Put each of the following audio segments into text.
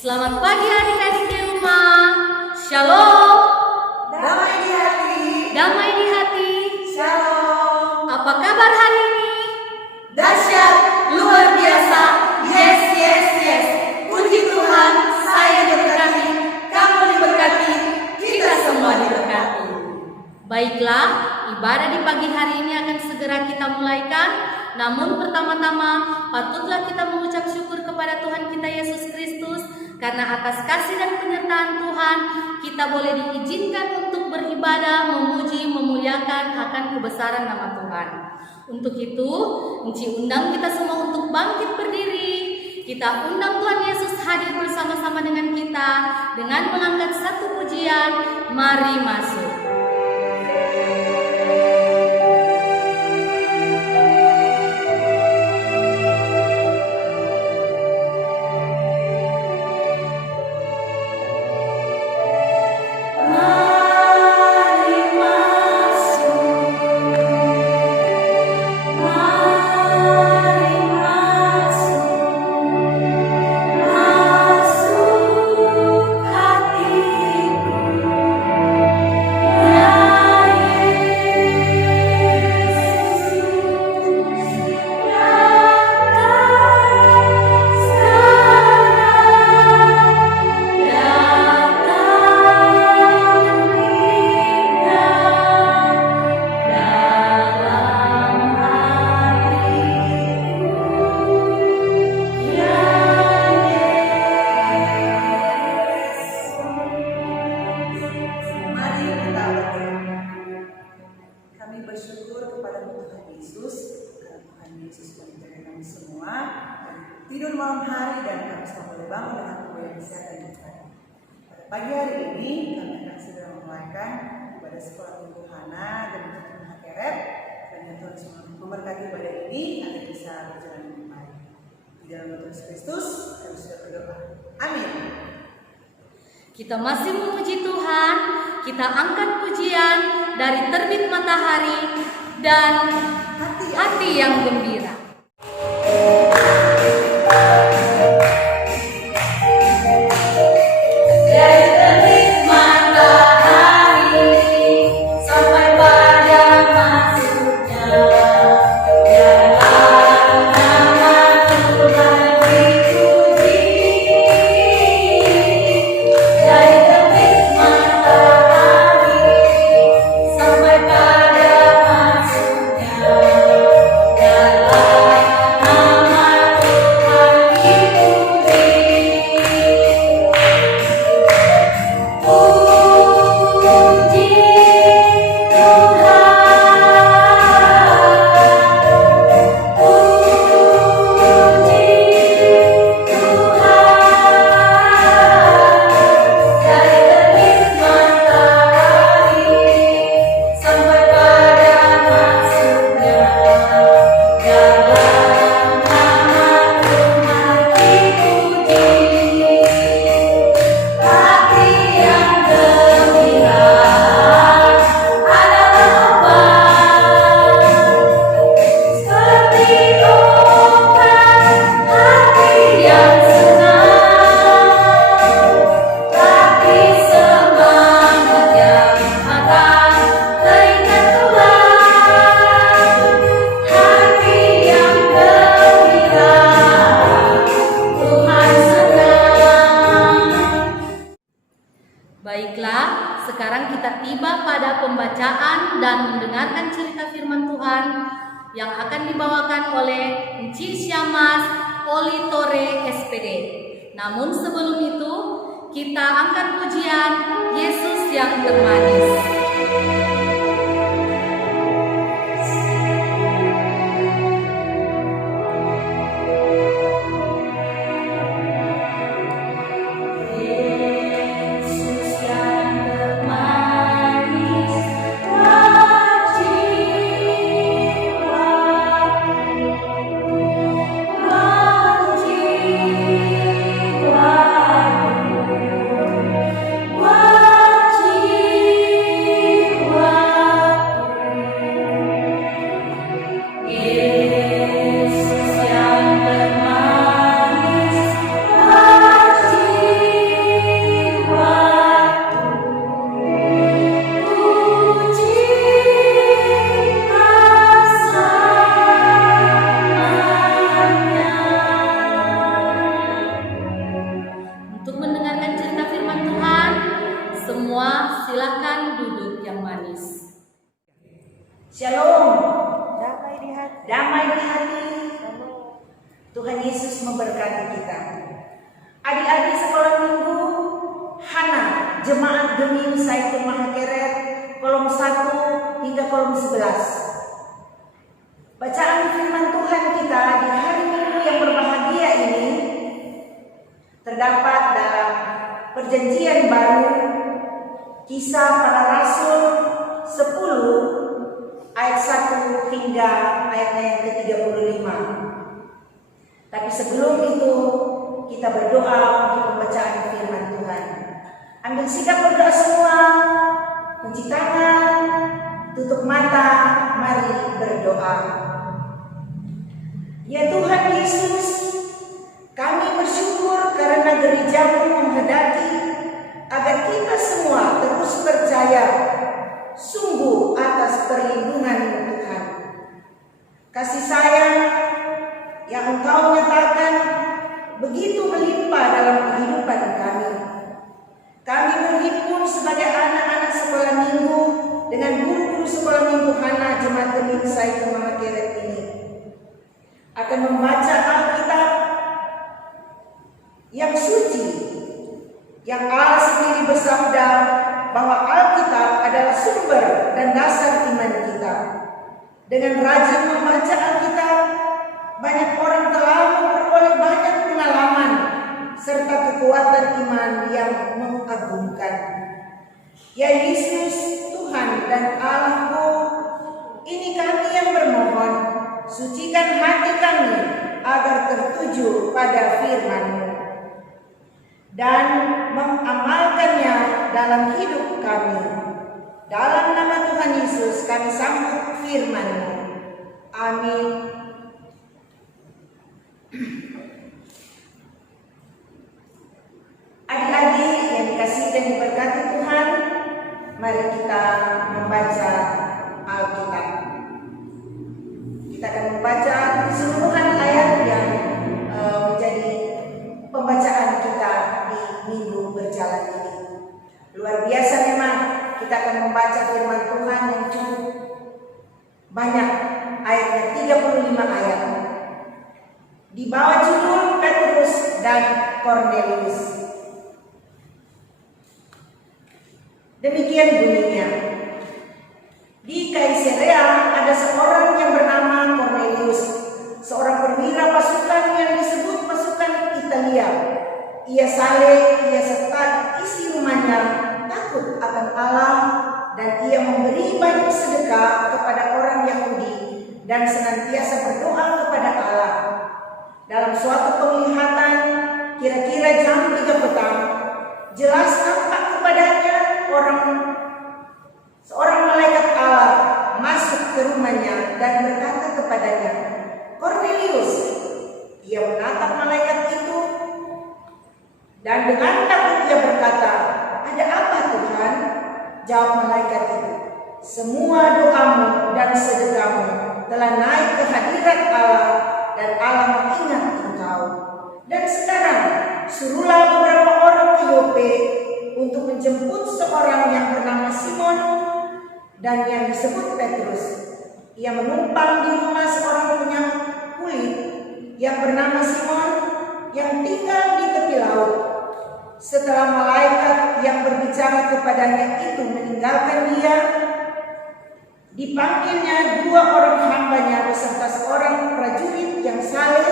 Selamat pagi adik-adik di rumah. Shalom. Damai di hati. Damai di hati. Shalom. Apa kabar hari ini? Dahsyat, luar biasa. Yes, yes, yes. Puji Tuhan, saya diberkati, kamu diberkati, kita semua diberkati. Baiklah, ibadah di pagi hari ini akan segera kita mulaikan. Namun pertama-tama patutlah kita mengucap syukur kepada Tuhan kita Yesus Kristus, karena atas kasih dan penyertaan Tuhan kita boleh diizinkan untuk beribadah, memuji, memuliakan akan kebesaran nama Tuhan. Untuk itu, Enci undang kita semua untuk bangkit berdiri. Kita undang Tuhan Yesus hadir bersama-sama dengan kita dengan mengangkat satu pujian. Mari masuk. Tidur malam hari dan kami semua boleh bangun dengan tubuh yang sehat dan bugar. Pada pagi hari ini kami akan segera memulaikan ibadah sekolah minggu Hana dan Tuhan Hakerep, dan Tuhan semua memberkati ibadah ini agar bisa berjalan dengan baik. Di dalam Tuhan Yesus Kristus kami sudah berdoa. Amin. Kita masih memuji Tuhan. Kita angkat pujian dari terbit matahari dan hati yang gembira. Baiklah, sekarang kita tiba pada pembacaan dan mendengarkan cerita firman Tuhan yang akan dibawakan oleh Enci Syamas Olitore SPD. Namun sebelum itu, kita angkat pujian Yesus yang termanis. Jiwa Shalom. Damai di hati. Tuhan Yesus memberkati kita. Adik-adik sekolah minggu, Hana, Jemaat Gemim Saiful Mahakeret, kolom 1 hingga kolom 11. Bacaan firman Tuhan kita di hari Minggu yang berbahagia ini terdapat dalam Perjanjian Baru, Kisah Para Rasul 10 ayat 1 hingga ayatnya yang ke-35. Tapi sebelum itu kita berdoa untuk pembacaan firman Tuhan. Ambil sikap berdoa semua, kunci tangan, tutup mata, mari berdoa. Ya Tuhan Yesus, kami bersyukur karena gereja-Mu menghendaki agar kita semua terus percaya sungguh atas perlindungan-Mu Tuhan. Kasih sayang yang Engkau nyatakan begitu melimpah dalam kehidupan kami. Kami berhimpun sebagai anak-anak sekolah minggu dengan guru-guru sekolah minggu Hana Jemaat Gemim Saiful Mahakeret ini akan membaca Alkitab yang suci, yang Allah sendiri bersabda bahwa Alkitab adalah sumber dan dasar iman kita. Dengan rajin membaca Alkitab, banyak orang telah memperoleh banyak pengalaman serta kekuatan iman yang mengagumkan. Ya Yesus, Tuhan dan Allah-Ku, ini kami yang bermohon, sucikan hati kami agar tertuju pada firman-Mu dan mengamalkannya dalam hidup kami. Dalam nama Tuhan Yesus kami sambut firman-Mu. Amin. Adik-adik yang dikasihi dan diberkati Tuhan, mari kita membaca Alkitab. Kita akan membaca keseluruhan ayat yang menjadi pembacaan kita di minggu berjalan ini. Luar biasa memang kita akan membaca firman Tuhan yang cukup banyak, ayatnya 35 ayat. Di bawah judul Petrus dan Kornelius. Demikian bunyinya. Di Kaisarea ada seorang yang bernama Kornelius, seorang perwira pasukan yang disebut pasukan Italia. Ia saleh, ia serta isi rumahnya takut akan Allah, dan ia memberi banyak sedekah kepada orang Yahudi dan senantiasa berdoa kepada Allah. Dalam suatu penglihatan, kira-kira jam 3 petang, jelas nampak kepadanya seorang malaikat Allah masuk ke rumahnya dan berkata kepadanya, "Kornelius." Ia menatap malaikat itu dan dengan takut ia berkata, "Ada apa Tuhan?" Jawab malaikat itu, "Semua doamu dan sedekahmu telah naik ke hadirat Allah, dan Allah mengingat engkau. Dan sekarang suruhlah beberapa orang ke Yope untuk menjemput seorang yang bernama Simon dan yang disebut Petrus. Ia menumpang di rumah seorang penyamun kulit yang bernama Simon yang tinggal di tepi laut." Setelah malaikat yang berbicara kepadanya itu meninggalkan dia, dipanggilnya 2 orang hambanya beserta seorang prajurit yang saleh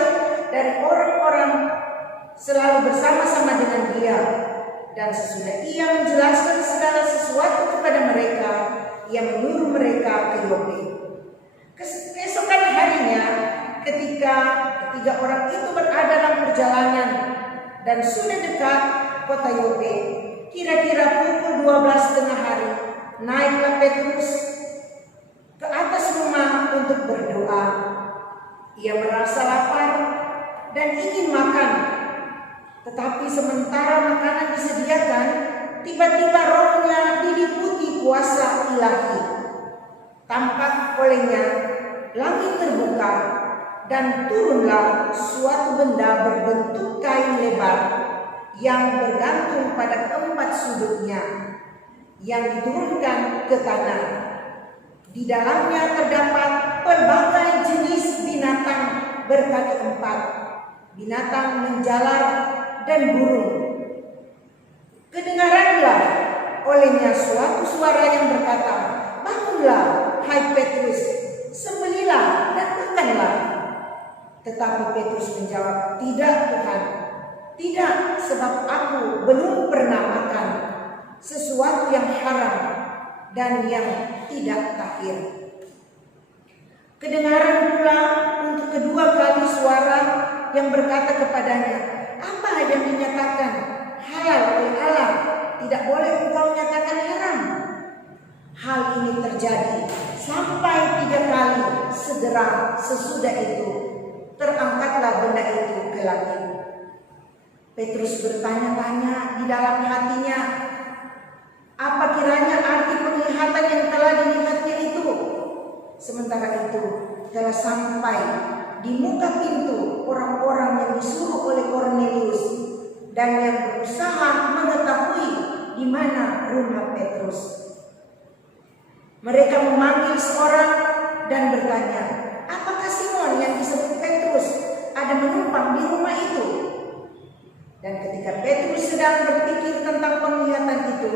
dari orang-orang selalu bersama-sama dengan dia. Dan sesudah ia menjelaskan segala sesuatu kepada mereka, ia menyuruh mereka ke Yope. Keesokan harinya, ketika ketiga orang itu berada dalam perjalanan dan sudah dekat kota Yope, kira-kira pukul 12 tengah hari, naiklah Petrus ke atas rumah untuk berdoa. Ia merasa lapar dan ingin makan, tetapi sementara makanan disediakan, tiba-tiba rohnya diliputi kuasa ilahi. Tampak olehnya langit terbuka dan turunlah suatu benda berbentuk kain lebar yang bergantung pada keempat sudutnya, yang diturunkan ke tanah. Di dalamnya terdapat pelbagai jenis binatang berkaki 4, binatang menjalar dan burung. Kedengaranlah olehnya suatu suara yang berkata, "Bangunlah, hai Petrus, sembelihlah dan makanlah." Tetapi Petrus menjawab, "Tidak Tuhan, tidak, sebab aku belum pernah makan sesuatu yang haram dan yang tidak tahir." Kedengaran pula untuk kedua kali suara yang berkata kepadanya, "Apa yang dinyatakan halal oleh Allah, tidak boleh engkau nyatakan haram." Hal ini terjadi sampai 3 kali. Segera sesudah itu terangkatlah benda itu ke langit. Petrus bertanya-tanya di dalam hatinya, apa kiranya arti penglihatan yang telah dilihatnya itu? Sementara itu telah sampai di muka pintu orang-orang yang disuruh oleh Kornelius dan yang berusaha mengetahui di mana rumah Petrus. Mereka memanggil seorang dan bertanya, "Apakah Simon yang disebut Petrus ada menumpang di rumah itu?" Dan ketika Petrus sedang berpikir tentang penglihatan itu,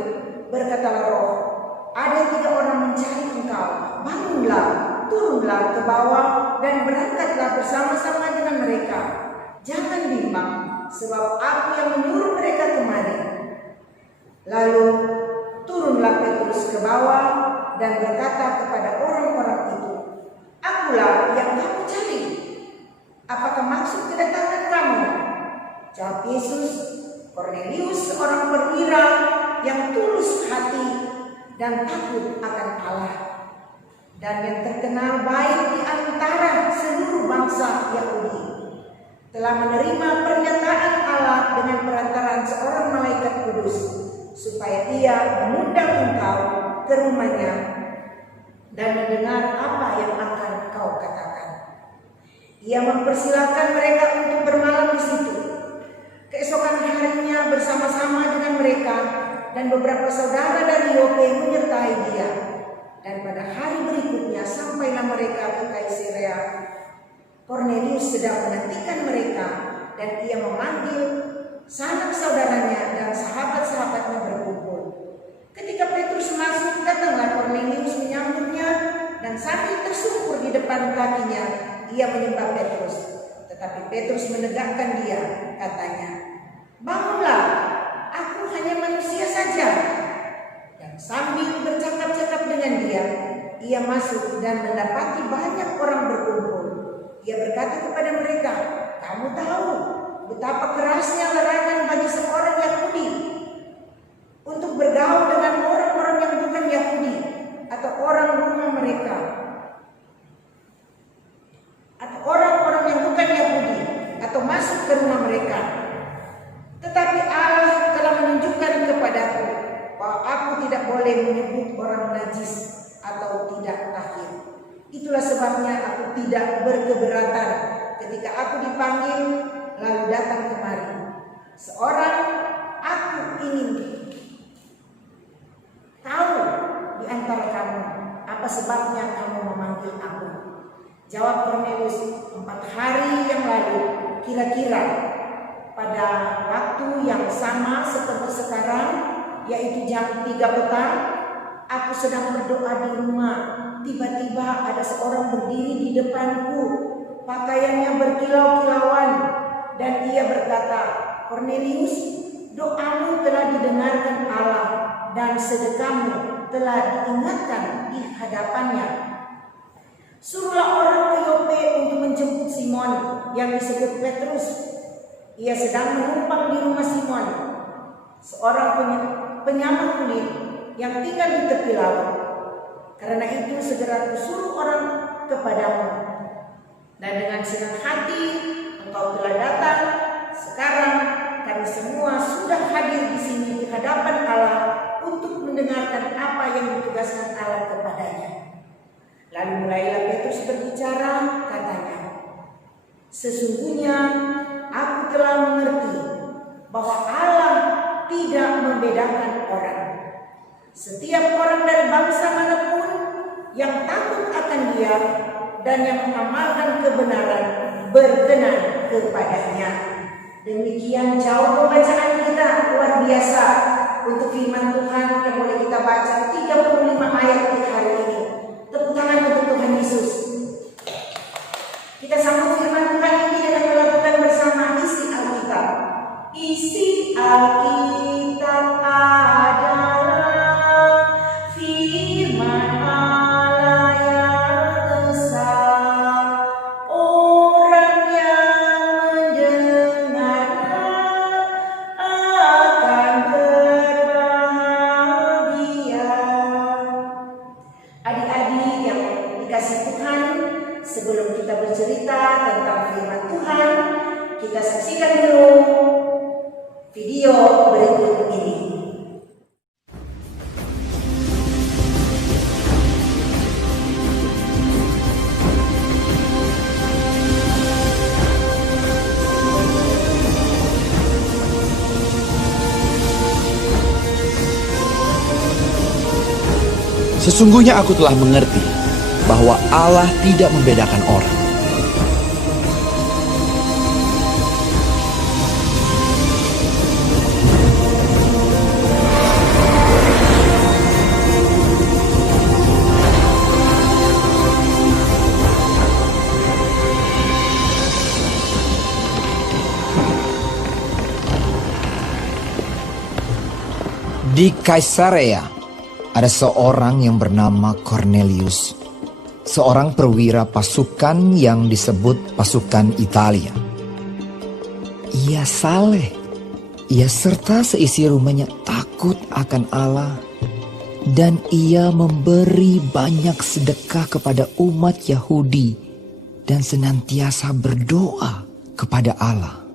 berkatalah Roh, "Ada 3 orang mencari engkau. Bangunlah, turunlah ke bawah dan berangkatlah bersama-sama dengan mereka. Jangan bimbang, sebab aku yang menyuruh mereka kemari." Lalu turunlah Petrus ke bawah dan berkata kepada orang-orang itu, "Akulah yang kamu cari. Apakah maksud kedatangan kamu?" Jawab Yesus, "Kornelius seorang perwira yang tulus hati dan takut akan Allah, dan yang terkenal baik di antara seluruh bangsa Yahudi, telah menerima pernyataan Allah dengan perantaraan seorang malaikat kudus, supaya ia mengundang engkau ke rumahnya dan mendengar apa yang akan kau katakan." Ia mempersilahkan mereka untuk bermalam di situ. Keesokan harinya bersama-sama dengan mereka dan beberapa saudara dari Yope menyertai dia. Dan pada hari berikutnya sampailah mereka ke Kaisarea. Kornelius sedang menantikan mereka dan ia memanggil sanak saudaranya dan sahabat-sahabatnya berkumpul. Ketika Petrus masuk, datanglah Kornelius menyambutnya dan sambil tersungkur di depan kakinya, ia menyembah Petrus. Tetapi Petrus menegakkan dia, katanya, "Bangunlah, aku hanya manusia saja." Dan sambil bercakap-cakap dengan dia, ia masuk dan mendapati banyak orang berkumpul. Ia berkata kepada mereka, "Kamu tahu betapa kerasnya larangan bagi seorang Yahudi untuk bergaul dengan orang-orang yang bukan Yahudi atau orang rumah mereka, atau orang-orang yang bukan Yahudi atau masuk ke rumah mereka. Tetapi Allah telah menunjukkan kepadaku bahwa aku tidak boleh menyebut orang najis atau tidak tahir. Itulah sebabnya aku tidak berkeberatan ketika aku dipanggil lalu datang kemari. Seorang aku ingin tahu di antara kamu, apa sebabnya kamu memanggil aku?" Jawab Kornelius, 4 hari yang lalu, kira-kira pada waktu yang sama seperti sekarang, yaitu jam 3 petang, aku sedang berdoa di rumah. Tiba-tiba ada seorang berdiri di depanku, pakaiannya berkilau-kilauan, dan ia berkata, "Kornelius, doamu telah didengarkan Allah dan sedekahmu telah diingatkan di hadapannya. Suruhlah orang ke Yope untuk menjemput Simon yang disebut Petrus. Ia sedang menumpang di rumah Simon, seorang penyamar kulit yang tinggal di tepi laut. Karena itu segera kusuruh orang kepadamu. Dan dengan senang hati engkau telah datang. Sekarang kami semua sudah hadir di sini di hadapan Allah untuk mendengarkan apa yang ditugaskan Allah kepadanya." Lalu mulailah Petrus berbicara, katanya, "Sesungguhnya aku telah mengerti bahwa Allah tidak membedakan orang. Setiap orang dari bangsa manapun yang takut akan Dia, dan yang mengamalkan kebenaran berkenan kepadanya. Demikian jauh pembacaan kita, luar biasa untuk firman Tuhan yang boleh kita baca 35 ayat untuk hari ini. Tepuk tangan untuk Tuhan Yesus. Kita sambut firman Tuhan ini dengan melakukan bersama isi Alkitab. Isi Alkitab adalah firman Allah yang esa. Orang yang mendengarnya akan berbahagia. Adik-adik yang dikasih Tuhan, sebelum kita bercerita tentang firman Tuhan, kita saksikan dulu video berikut ini. Sesungguhnya aku telah mengerti bahwa Allah tidak membedakan orang. Di Kaisarea ada seorang yang bernama Cornelius, seorang perwira pasukan yang disebut pasukan Italia. Ia saleh, ia serta seisi rumahnya takut akan Allah, dan ia memberi banyak sedekah kepada umat Yahudi dan senantiasa berdoa kepada Allah.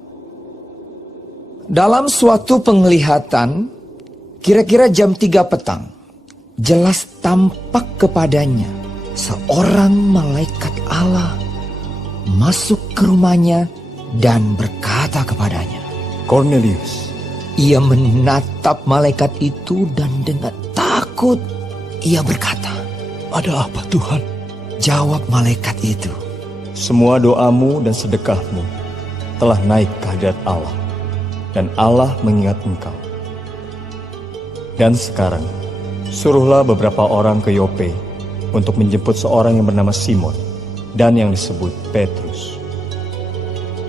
Dalam suatu penglihatan, kira-kira jam 3 petang, jelas tampak kepadanya seorang malaikat Allah masuk ke rumahnya dan berkata kepadanya, Cornelius. Ia menatap malaikat itu dan dengan takut ia berkata, Ada apa Tuhan? Jawab malaikat itu, Semua doamu dan sedekahmu telah naik ke hadirat Allah, dan Allah mengingat engkau. Dan sekarang, suruhlah beberapa orang ke Yope untuk menjemput seorang yang bernama Simon dan yang disebut Petrus.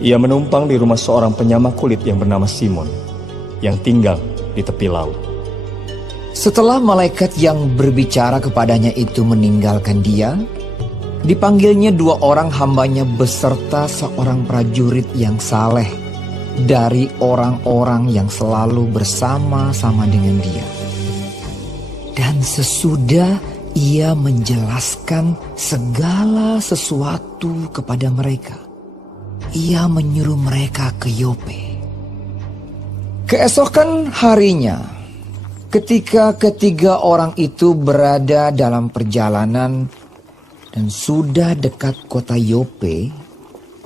Ia menumpang di rumah seorang penyama kulit yang bernama Simon, yang tinggal di tepi laut. Setelah malaikat yang berbicara kepadanya itu meninggalkan dia, dipanggilnya 2 orang hambanya beserta seorang prajurit yang saleh dari orang-orang yang selalu bersama-sama dengan dia. Dan sesudah ia menjelaskan segala sesuatu kepada mereka, ia menyuruh mereka ke Yope. Keesokan harinya, ketika ketiga orang itu berada dalam perjalanan dan sudah dekat kota Yope,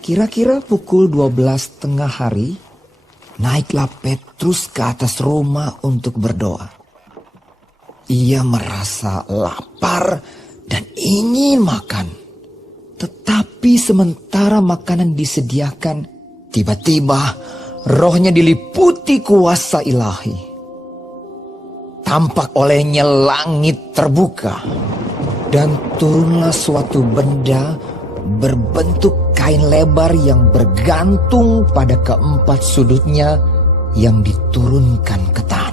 kira-kira pukul 12 tengah hari, naiklah Petrus ke atas rumah untuk berdoa. Ia merasa lapar dan ingin makan. Tetapi sementara makanan disediakan, tiba-tiba rohnya diliputi kuasa ilahi. Tampak olehnya langit terbuka, dan turunlah suatu benda berbentuk kain lebar yang bergantung pada keempat sudutnya yang diturunkan ke tanah.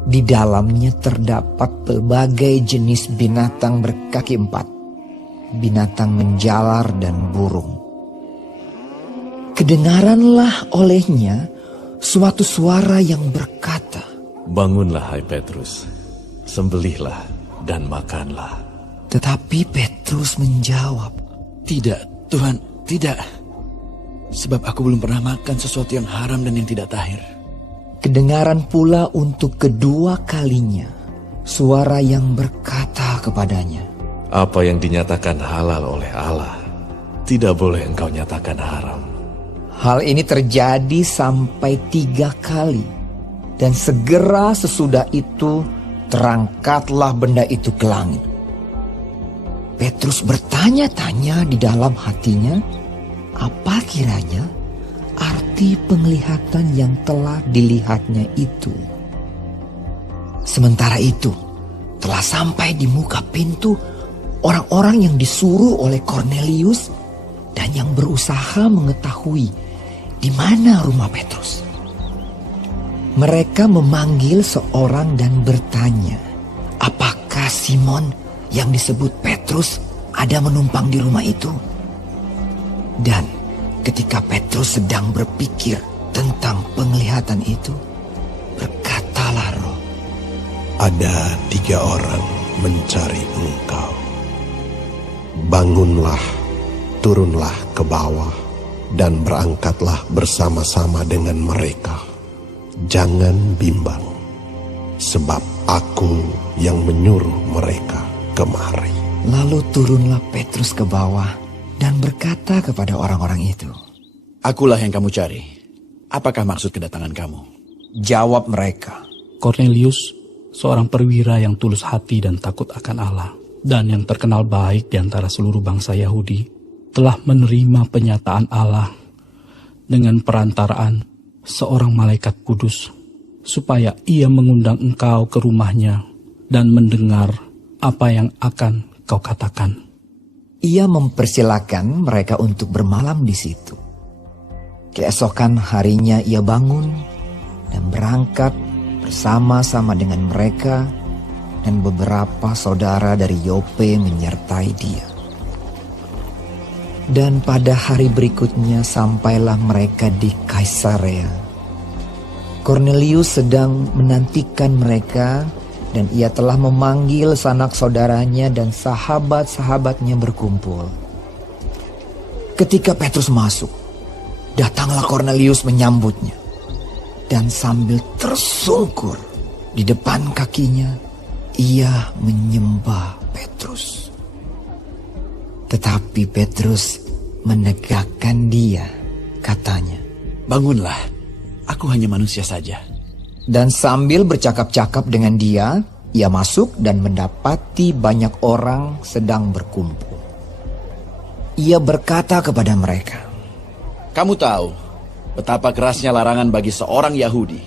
Di dalamnya terdapat berbagai jenis binatang berkaki 4, binatang menjalar dan burung. Kedengaranlah olehnya suatu suara yang berkata, Bangunlah hai Petrus, sembelihlah dan makanlah. Tetapi Petrus menjawab, Tidak, Tuhan, tidak. Sebab aku belum pernah makan sesuatu yang haram dan yang tidak tahir. Kedengaran pula untuk kedua kalinya suara yang berkata kepadanya, Apa yang dinyatakan halal oleh Allah, tidak boleh engkau nyatakan haram. Hal ini terjadi sampai 3 kali, dan segera sesudah itu terangkatlah benda itu ke langit. Petrus bertanya-tanya di dalam hatinya, apa kiranya arti penglihatan yang telah dilihatnya itu. Sementara itu, telah sampai di muka pintu orang-orang yang disuruh oleh Kornelius dan yang berusaha mengetahui di mana rumah Petrus. Mereka memanggil seorang dan bertanya, apakah Simon yang disebut Petrus ada menumpang di rumah itu? Dan ketika Petrus sedang berpikir tentang penglihatan itu, berkatalah Roh, ada 3 orang mencari engkau. Bangunlah, turunlah ke bawah, dan berangkatlah bersama-sama dengan mereka. Jangan bimbang, sebab aku yang menyuruh mereka kemari. Lalu turunlah Petrus ke bawah dan berkata kepada orang-orang itu, Akulah yang kamu cari. Apakah maksud kedatangan kamu? jawab mereka, Kornelius, seorang perwira yang tulus hati dan takut akan Allah, dan yang terkenal baik di antara seluruh bangsa Yahudi, telah menerima penyataan Allah dengan perantaraan seorang malaikat kudus, supaya ia mengundang engkau ke rumahnya dan mendengar apa yang akan kau katakan. Ia mempersilakan mereka untuk bermalam di situ. Keesokan harinya ia bangun dan berangkat bersama-sama dengan mereka, dan beberapa saudara dari Yope menyertai dia. Dan pada hari berikutnya sampailah mereka di Kaisarea. Kornelius sedang menantikan mereka, dan ia telah memanggil sanak saudaranya dan sahabat-sahabatnya berkumpul. Ketika Petrus masuk, datanglah Kornelius menyambutnya, dan sambil tersungkur di depan kakinya, ia menyembah Petrus. Tetapi Petrus menegakkan dia, katanya, Bangunlah, aku hanya manusia saja. dan sambil bercakap-cakap dengan dia, ia masuk dan mendapati banyak orang sedang berkumpul. Ia berkata kepada mereka, Kamu tahu betapa kerasnya larangan bagi seorang Yahudi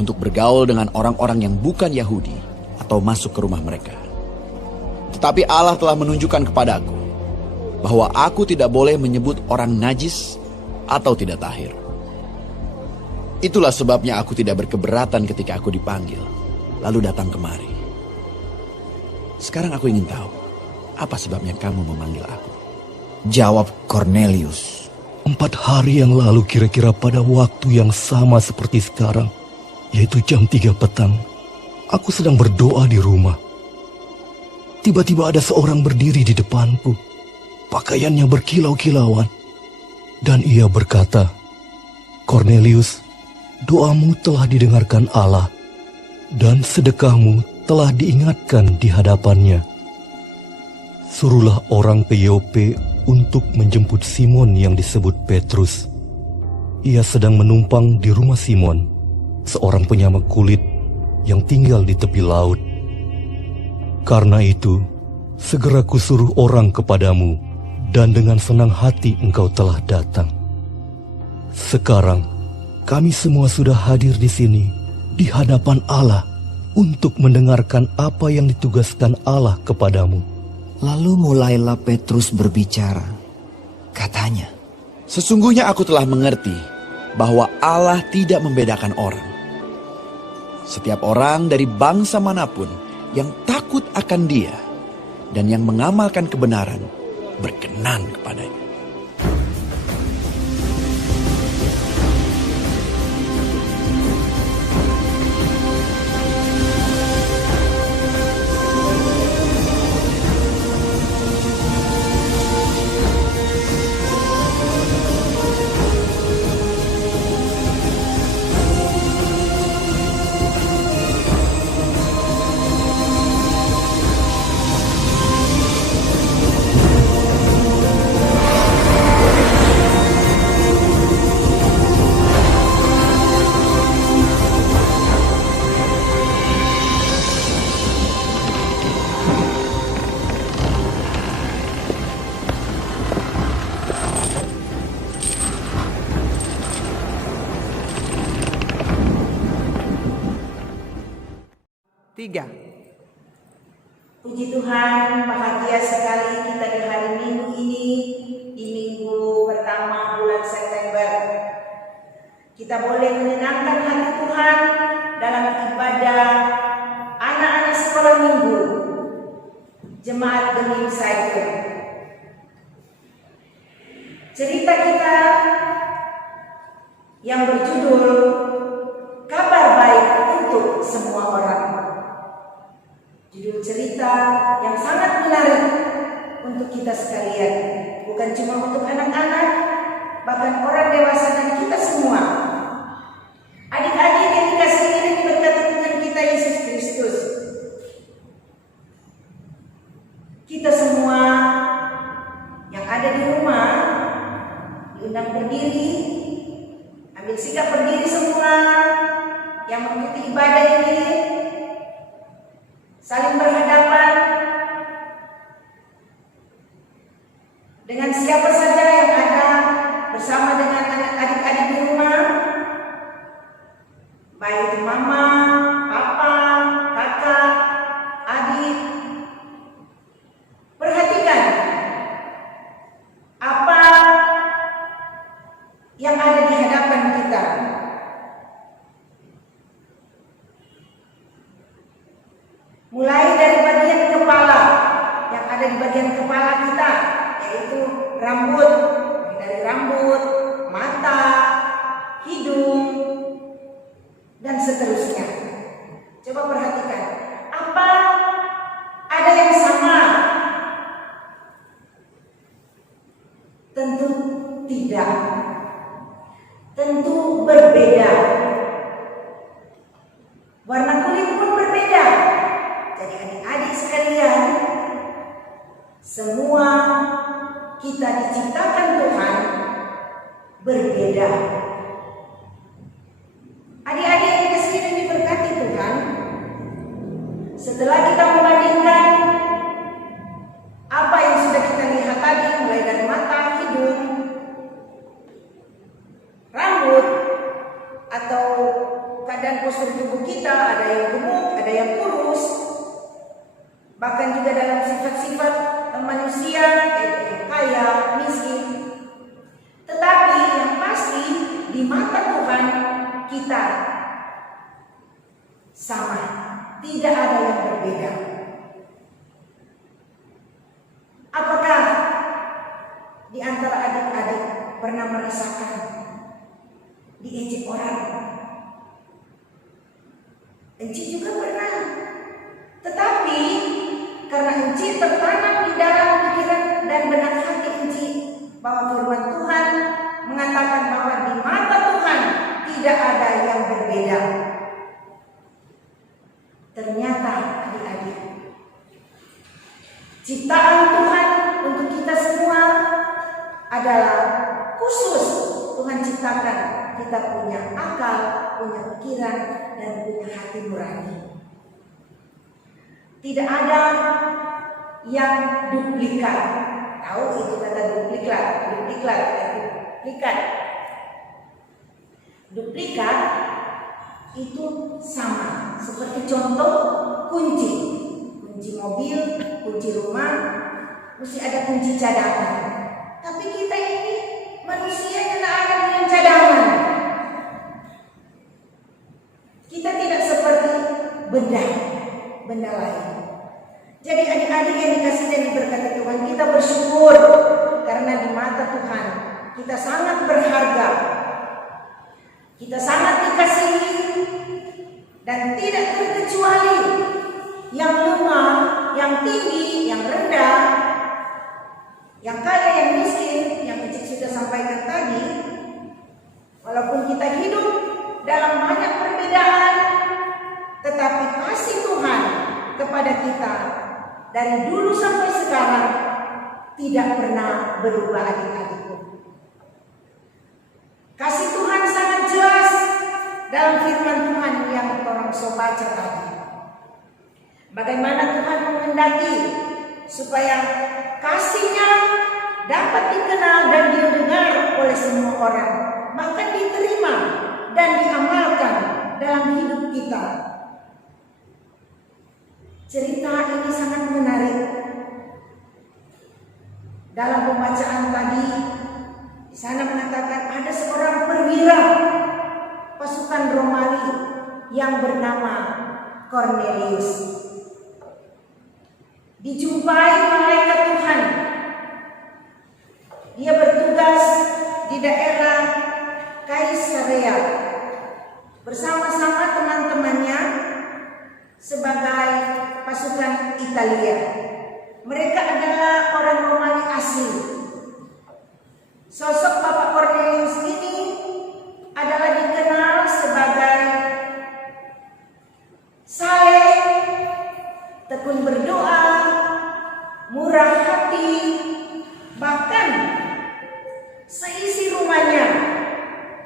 untuk bergaul dengan orang-orang yang bukan Yahudi atau masuk ke rumah mereka. Tetapi Allah telah menunjukkan kepadaku bahwa aku tidak boleh menyebut orang najis atau tidak tahir. Itulah sebabnya aku tidak berkeberatan ketika aku dipanggil, lalu datang kemari. Sekarang aku ingin tahu, apa sebabnya kamu memanggil aku? jawab Kornelius, 4 hari yang lalu kira-kira pada waktu yang sama seperti sekarang, yaitu jam 3 petang, aku sedang berdoa di rumah. Tiba-tiba ada seorang berdiri di depanku, pakaiannya berkilau-kilauan, dan ia berkata, Kornelius, doamu telah didengarkan Allah, dan sedekahmu telah diingatkan di hadapannya. Suruhlah orang ke Yope untuk menjemput Simon yang disebut Petrus. Ia sedang menumpang di rumah Simon, seorang penyamak kulit yang tinggal di tepi laut. Karena itu, segera kusuruh orang kepadamu, dan dengan senang hati engkau telah datang. Sekarang, kami semua sudah hadir di sini, di hadapan Allah, untuk mendengarkan apa yang ditugaskan Allah kepadamu. Lalu mulailah Petrus berbicara. Katanya, Sesungguhnya aku telah mengerti bahwa Allah tidak membedakan orang. Setiap orang dari bangsa manapun yang takut akan Dia dan yang mengamalkan kebenaran berkenan kepadanya. 3. Puji Tuhan, bahagia sekali kita di hari Minggu ini, di minggu pertama bulan September. Kita boleh menyenangkan hati Tuhan dalam ibadah anak-anak sekolah minggu, Jemaat Gemim Zaitun. Cerita kita yang berjudul Kabar Baik untuk Semua Orang. Judul cerita yang sangat menarik untuk kita sekalian, bukan cuma untuk anak-anak, bahkan orang dewasa dan kita semua. Adik-adik yang dikasihi dan diberkati Tuhan kita Yesus Kristus, kita semua yang ada di rumah diundang berdiri, ambil sikap berdiri semua yang mengikuti ibadah ini, saling berhadapan dengan siapa saja yang ada bersama dengan adik-adik di rumah, baik itu mama, papa, kakak, adik. Perhatikan apa yang ada di hadapan kita. Mulai dari bagian kepala, yang ada di bagian kepala kita, yaitu rambut, dari rambut, mata, hidung, dan seterusnya. Coba perhatikan, apa ada yang sama? Tentu tidak. Tentu berbeda. Warna kulit pun berbeda. Jadi adik-adik sekalian, semua kita diciptakan Tuhan berbeda. Adik-adik yang dikasihi dan diberkati Tuhan, setelah kita membandingkan apa yang sudah kita lihat tadi, mulai dari mata, hidung, rambut, atau keadaan postur tubuh kita, ada yang gemuk, ada yang kurus, bahkan juga dalam sifat-sifat manusia, yaitu yang kaya, miskin. Tetapi yang pasti di mata Tuhan kita sama, tidak ada yang berbeda. Apakah di antara adik-adik pernah merasakan diejek orang? Enci juga pernah. Tetapi karena Enci tertanam di dalam pikiran dan benak hati Enci bahwa firman Tuhan mengatakan bahwa di mata Tuhan tidak ada yang berbeda. Ternyata adik-adik, ciptaan Tuhan untuk kita semua adalah khusus. Tuhan ciptakan kita punya akal, punya pikiran, dan punya hati nurani. Tidak ada yang duplikat. Tahu itu kata duplikat? Duplikat itu sama. Seperti contoh kunci mobil, kunci rumah, mesti ada kunci cadangan. Tapi kita ini manusia yang ada dengan cadangan. Kita tidak seperti benda lain. Jadi adik-adik yang dikasihi dan diberkati Tuhan, kita bersyukur karena di mata Tuhan kita sangat berharga, kita sangat dikasihi, dan tidak terkecuali yang lemah, yang tinggi, yang rendah, yang kaya, yang miskin, yang Encik sudah sampaikan tadi. Walaupun kita hidup dalam banyak perbedaan, tetapi kasih Tuhan kepada kita dari dulu sampai sekarang tidak pernah berubah, adik-adikku. Kasih Tuhan sangat jelas dalam firman Tuhan yang orang baca tadi. Bagaimana Tuhan menghendaki supaya kasih-Nya dapat dikenal dan didengar oleh semua orang, bahkan diterima dan diamalkan dalam hidup kita. Cerita ini sangat menarik. Dalam pembacaan tadi, di sana mengatakan ada seorang perwira pasukan Romawi yang bernama Cornelius. Dijumpai malaikat Tuhan. Dia bertugas di daerah Kaisarea bersama-sama teman-temannya sebagai pasukan Italia. Mereka adalah orang Romawi asli. Sosok Bapak Cornelius ini adalah dikenal sebagai saleh, tekun berdoa, murah hati, bahkan seisi rumahnya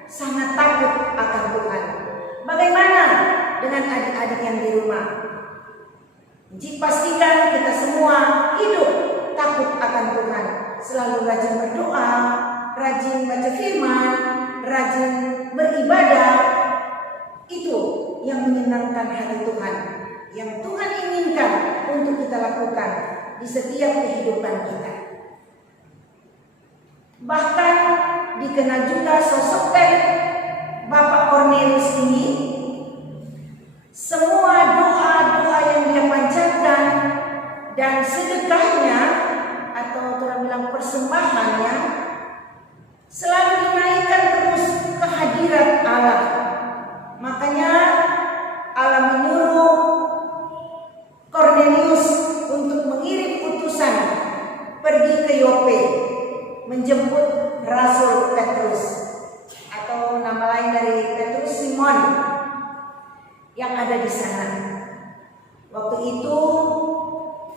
sangat takut akan Tuhan. Bagaimana dengan adik-adik yang di rumah? Pastikan kita semua hidup takut akan Tuhan, selalu rajin berdoa, rajin baca firman, rajin beribadah. Itu yang menyenangkan hati Tuhan, yang Tuhan inginkan untuk kita lakukan di setiap kehidupan kita. Bahkan dikenal juga sosok dari Bapak Cornelius ini, semua doa-doa yang dia panjatkan dan sedekahnya atau orang bilang persembahannya selalu dinaikkan terus ke hadirat Allah. Makanya Allah menyuruh Cornelius untuk mengirim utusan pergi ke Yope menjemput Rasul Petrus, atau nama lain dari Petrus, Simon, yang ada di sana. Waktu itu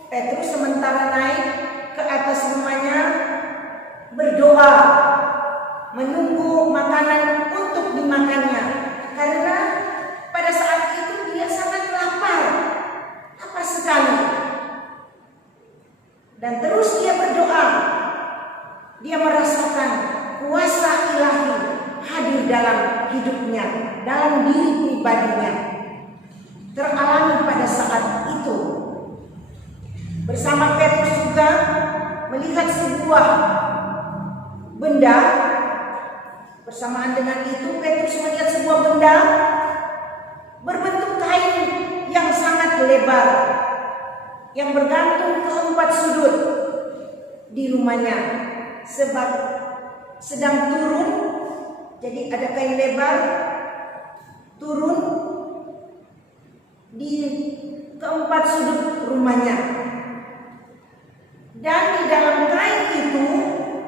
Petrus sementara naik ke atas rumahnya berdoa, menunggu makanan untuk dimakannya, karena pada saat itu dia sangat lapar sekali. Dan terus dia berdoa, dia merasakan kuasa ilahi hadir dalam hidupnya, dalam diri pribadinya. Teralami pada saat itu. Bersama Petrus juga melihat sebuah benda. Bersamaan dengan itu Petrus melihat sebuah benda berbentuk kain yang sangat lebar, yang bergantung ke 4 sudut di rumahnya. Sebab sedang turun, jadi ada kain lebar turun di ke-4 sudut rumahnya. Dan di dalam kain itu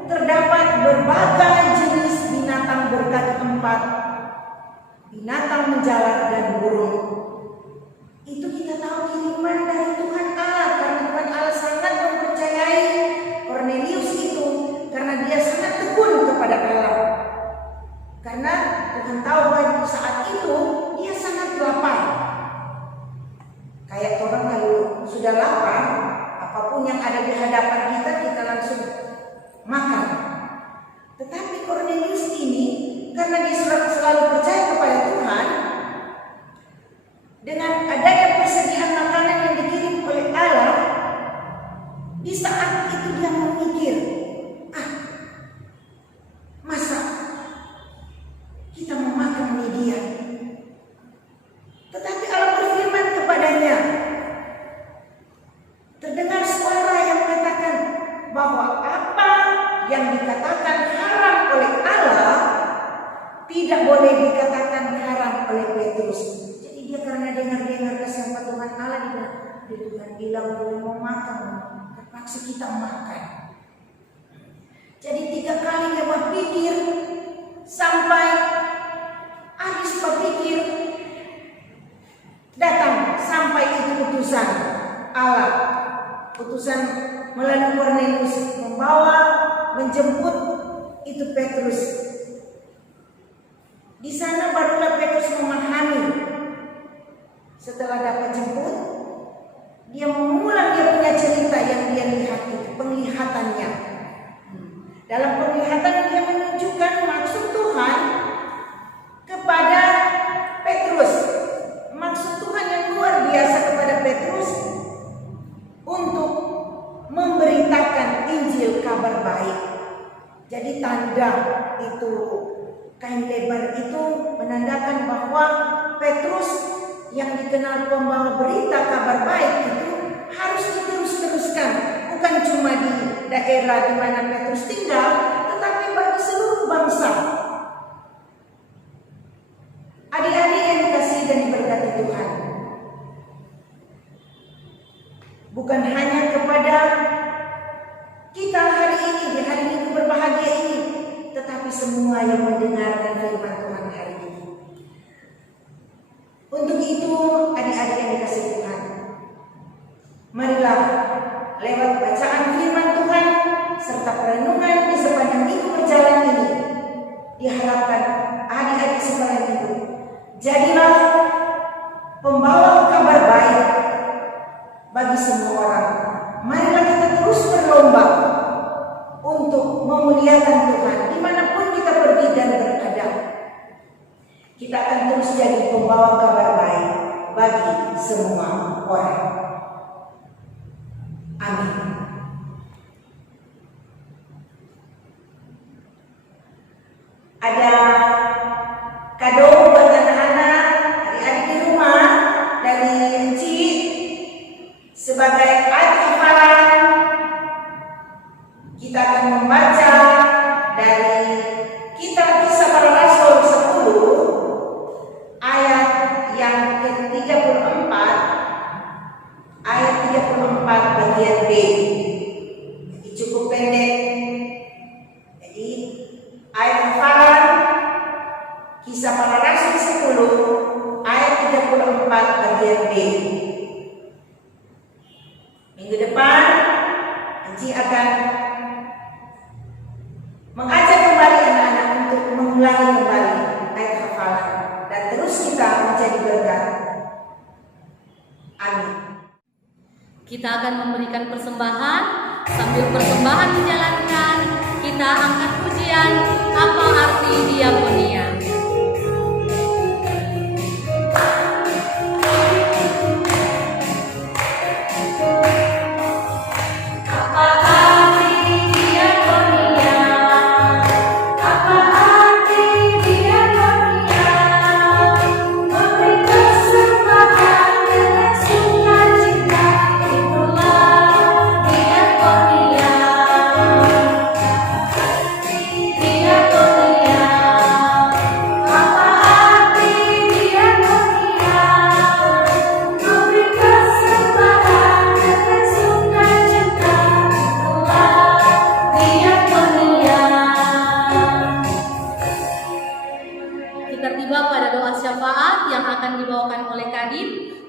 terdapat berbagai jenis binatang berkaki 4, binatang menjalar dan burung. Itu kita tahu kiriman dari Tuhan Allah, karena Tuhan Allah sangat mempercayai Cornelius itu, karena dia sangat tekun kepada Allah. Karena Tuhan tahu bahwa saat itu dia sangat lapar. Kayak orang kalau sudah lapar, apapun yang ada di hadapan kita, kita langsung makan. Tetapi Cornelius ini, karena dia selalu percaya kepada Tuhan, dengan adanya persediaan makanan yang dikirim oleh Allah, di saat itu dia memikir, masa kita memakan dia? Tetapi Allah berfirman kepadanya, terdengar suara yang mengatakan bahwa apa yang dikatakan haram oleh Allah tidak boleh dikatakan haram oleh Petrus. Jadi dia karena dengar siapa Tuhan Allah, dia Tuhan bilang boleh mau makan, terpaksa kita makan. Jadi 3 kali dia berpikir sampai habis berpikir, datang sampai itu utusan Allah. Utusan melalui Cornelius membawa, menjemput itu Petrus. Di sana barulah Petrus memahami. Setelah dapat jemput, dia mengulang dia punya cerita yang dia lihat itu, penglihatannya. Dalam penglihatan dia menunjukkan maksud Tuhan kepada Petrus. Maksud Tuhan yang luar biasa kepada Petrus tanda itu, kain lebar itu menandakan bahwa Petrus yang dikenal pembawa berita kabar baik itu harus diterus-teruskan, bukan cuma di daerah di mana Petrus tinggal, tetapi bagi seluruh bangsa. Adik-adik yang dikasihi dan diberkati Tuhan, bukan hanya kepada kita hari ini, di hari Minggu berbahagia ini, tetapi semua yang mendengarkan firman Tuhan hari ini. Untuk itu, adik-adik yang dikasihi Tuhan, marilah lewat bacaan firman Tuhan serta perenungan di sepanjang minggu berjalan ini, diharapkan adik-adik sepanjang minggu jadilah pembawa kabar baik bagi semua orang. Marilah kita terus berlomba untuk memuliakan Tuhan dimanapun kita pergi dan berada. Kita akan terus jadi pembawa kabar baik bagi semua orang. Amin. Ada kado buat anak-anak, adik-adik di rumah dari Enci sebagai ayat hafalan. Kita akan membaca dari kitab Kisah Para Rasul 10 ayat yang ke-34, ayat 34 bagian B. Jadi cukup pendek. Jadi ayat hafalan Kisah Para Rasul 10 ayat 34 bagian B. Minggu depan Anci akan mengajak kembali anak-anak untuk mengulangi kembali ayat hafalan dan terus kita menjadi berkat. Amin. Kita akan memberikan persembahan. Sambil persembahan dijalankan, kita angkat pujian Apa Arti Diakonia.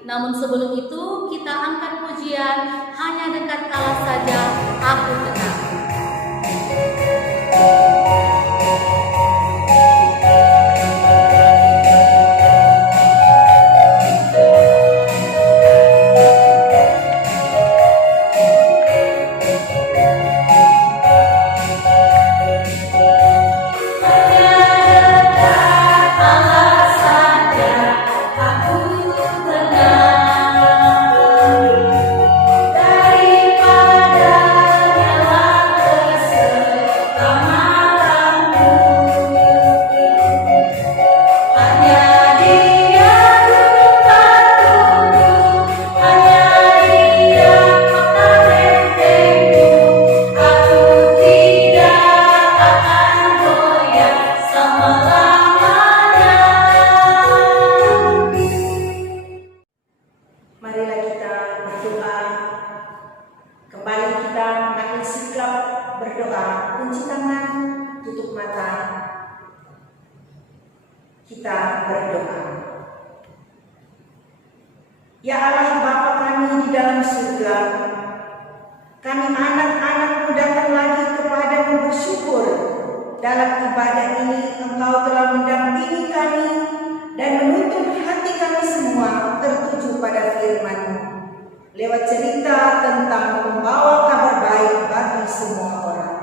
Namun sebelum itu kita angkat pujian Hanya Dekat Allah Saja Aku Tenang. Kita berdoa. Ya Allah Bapa kami di dalam surga, kami anak-anak-Mu datang lagi kepadamu bersyukur. Dalam ibadah ini Engkau telah mendampingi kami dan menuntun hati kami semua tertuju pada firman-Mu lewat cerita tentang pembawa kabar baik bagi semua orang.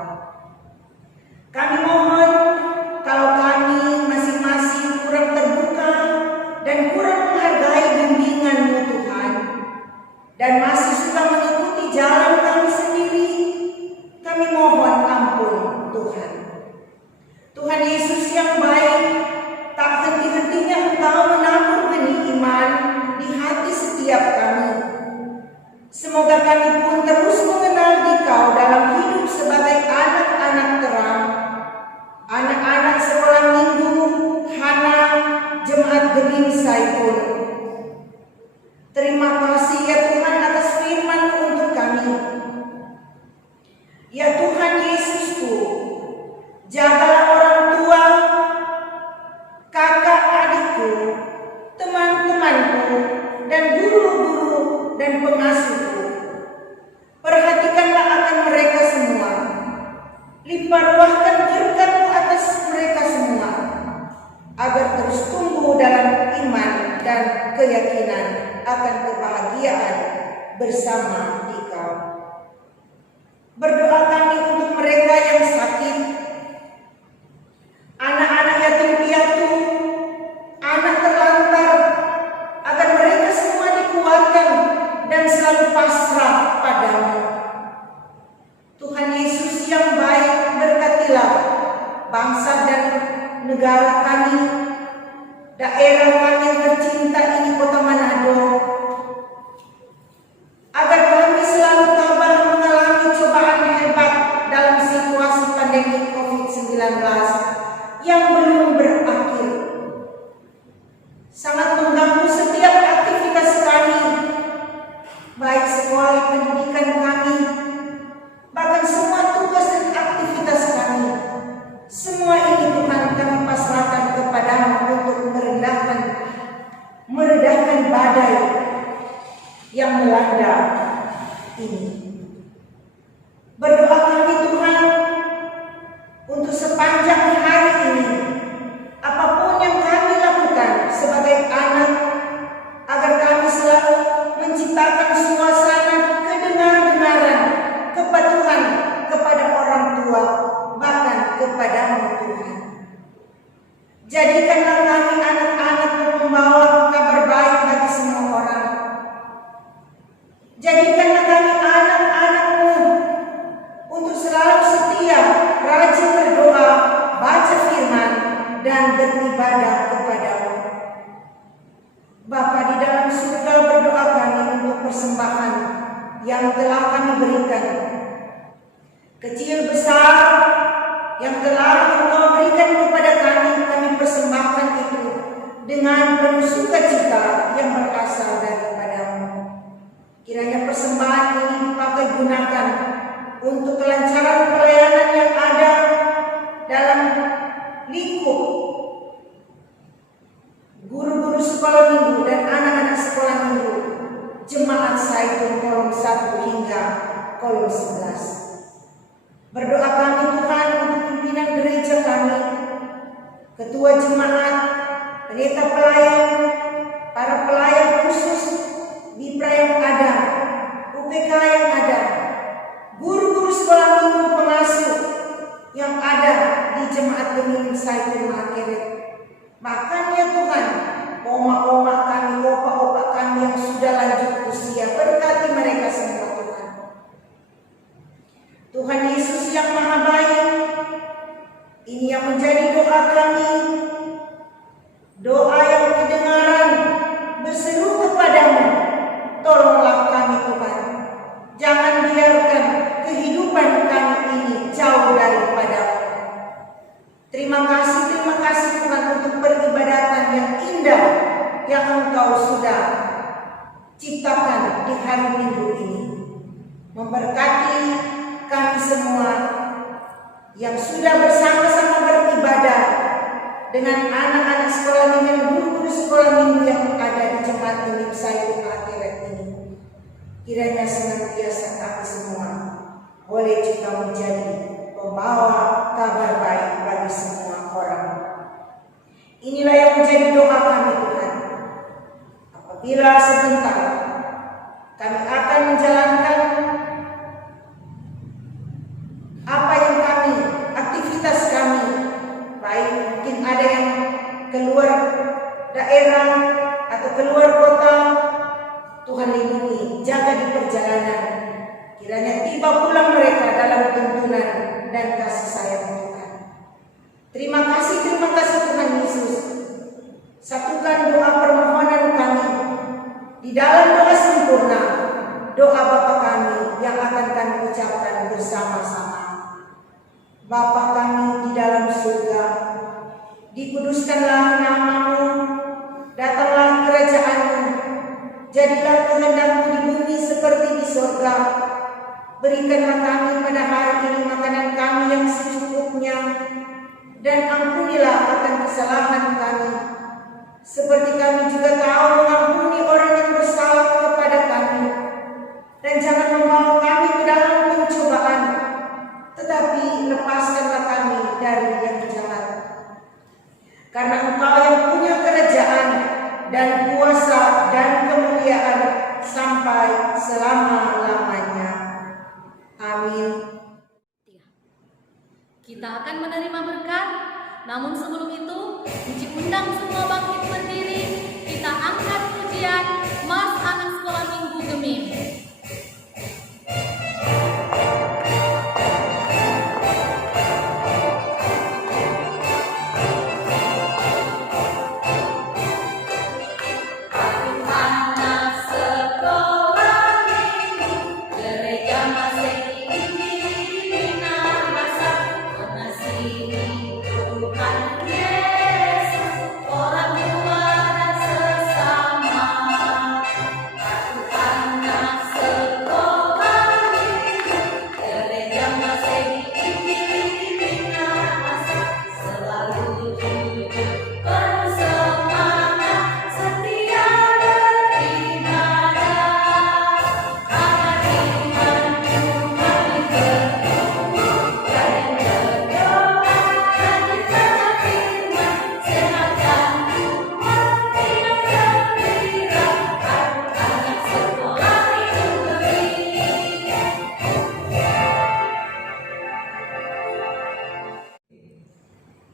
Kami mohon kalau kami masing-masing kurang terbuka dan kurang menghargai bimbingan-Mu Tuhan, dan masih suka mengikuti jalan kami sendiri, kami mohon ampun Tuhan. Tuhan Yesus yang baik, tak henti-hentinya Engkau menabur benih iman di hati setiap kami. Semoga kami pun terus mengenal Dikau dalam hidup sebagai anak-anak terang, anak-anak sekolah minggu, Hana, Jemaat Geding Saiful. Terima kasih ya Tuhan atas firman-Mu untuk kami. Ya Tuhan Yesusku, jagalah orang tua, kakak adikku, teman-temanku, dan guru-guru dan pengasuhku. Perhatikanlah akan mereka semua. Limpah ruahkan berkat-Mu atas mereka semua, agar terus tumbuh dalam iman dan keyakinan akan kebahagiaan bersama Dikau. Berdoa kami untuk mereka yang sakit, anak-anak yatim piatu, anak terlantar, agar mereka semua dikuatkan dan selalu pasrah padamu. Tuhan Yesus yang baik, berkatilah bangsa dan negara kami, daerah kami yang tercinta ini, Kota Manado, agar kami selalu tabah mengalami cobaan hebat dalam situasi pandemi COVID-19 yang belum berakhir. Sangat mengganggu setiap aktivitas kami, baik sekolah, pendidikan kami, bahkan semua tugas dan aktivitas kami. Semua ini Tuhan kami pasrahkan kepadamu untuk meredahkan badai yang melanda ini. Berdoa kami Tuhan untuk sepanjang hari ini, apapun yang kami lakukan sebagai anak, agar kami selalu menciptakan suasana kedengar-dengaran, kepatuhan kepada orang tua, bahkan kepadamu Tuhan. Jadikanlah kami anak-anak membawa kabar baik bagi semua orang. Jadikanlah kami anak-anak-Mu untuk selalu setia, rajin berdoa, baca firman, dan beribadah kepadamu. Bapa di dalam surga, berdoa kami untuk persembahan yang telah kami berikan, kecil besar yang telah Engkau berikan kepada kami persembahkan itu dengan penuh sukacita yang berasal daripada-Mu. Kiranya persembahan ini dipakai gunakan untuk kelancaran pelayanan yang ada dalam lingkup guru-guru sekolah minggu dan anak-anak sekolah minggu, Jemaat Saiful kolom 1 hingga kolom 11. Berdoa kami Tuhan untuk pimpinan gereja kami, ketua jemaat, pendeta pelayan, para pelayan khusus Bipra yang ada, UPK yang ada, guru-guru sekolah minggu pengasuh yang ada di Jemaat Geding Saiful Makeret. Bahkan ya Tuhan, oma-oma kami, opa-opa kami yang sudah lanjut usia, berkati mereka semua Tuhan. Tuhan Yesus yang Maha Baik, ini yang menjadi doa kami, doa yang kedengaran, berseru kepadamu, tolonglah kami Tuhan. Jangan biarkan kehidupan kami ini jauh daripada-Mu. Terima kasih Tuhan untuk peribadatan yang indah yang Engkau sudah ciptakan di hari Minggu ini. Memberkati kami semua yang sudah bersama-sama beribadah dengan anak-anak sekolah minggu, guru-guru sekolah minggu yang ada di Jemaat Geding Saiful Makeret ini. Kiranya senantiasa kami semua boleh juga menjadi pembawa kabar baik bagi semua orang. Inilah yang menjadi doa kami Tuhan. Apabila sebentar kami akan menjalankan apa yang kami, aktivitas kami, baik mungkin ada yang keluar daerah atau keluar kota, Tuhan lindungi, jaga di perjalanan. Kiranya tiba pulang mereka dalam tuntunan dan kasih sayang Tuhan. Terima Bapa kami di dalam surga, dikuduskanlah nama-Mu, datanglah kerajaan-Mu, jadilah kehendak-Mu di bumi seperti di surga. Berikanlah kami pada hari ini makanan kami yang secukupnya, dan ampunilah akan kesalahan kami, seperti kami juga tahu mengampuni orang yang bersalah kepada kami. Dan jangan membawa kami ke dalam pencobaan, tetapi lepaskanlah kami dari yang jahat. Karena Engkau yang punya kerajaan dan kuasa dan kemuliaan sampai selama-lamanya. Amin. Kita akan menerima berkat, namun sebelum itu, Uci undang semua bangkit berdiri. Kita angkat pujian Mas Anak Sekolah Minggu Gemim.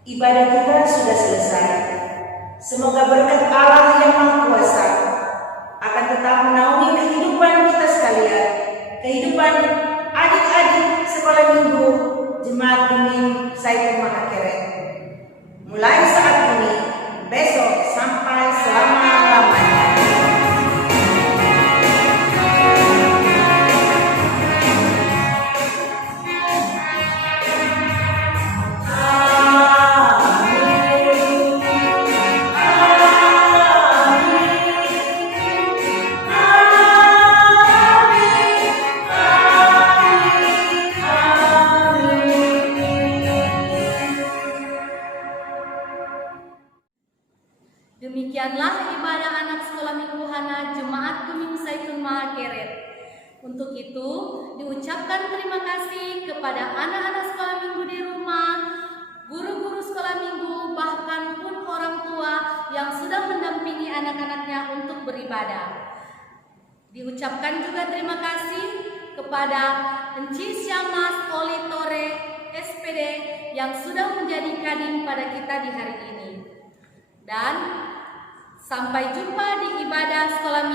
Ibadah kita sudah selesai. Semoga berkat Allah yang Maha Kuasa akan tetap menaungi kehidupan kita sekalian, kehidupan adik-adik sekolah minggu Jemaat Gemim Saiful Mahakeret. Mulai saat ini, besok sampai selama-lamanya. Demikianlah ibadah anak sekolah minggu Hana Jemaat Gemim Saiful Mahakeret. Untuk itu, diucapkan terima kasih kepada anak-anak sekolah minggu di rumah, guru-guru sekolah minggu, bahkan pun orang tua yang sudah mendampingi anak-anaknya untuk beribadah. Diucapkan juga terima kasih kepada Enci Syamas Olitore SPD yang sudah menjadi kadin pada kita di hari ini. Dan sampai jumpa di ibadah sekolah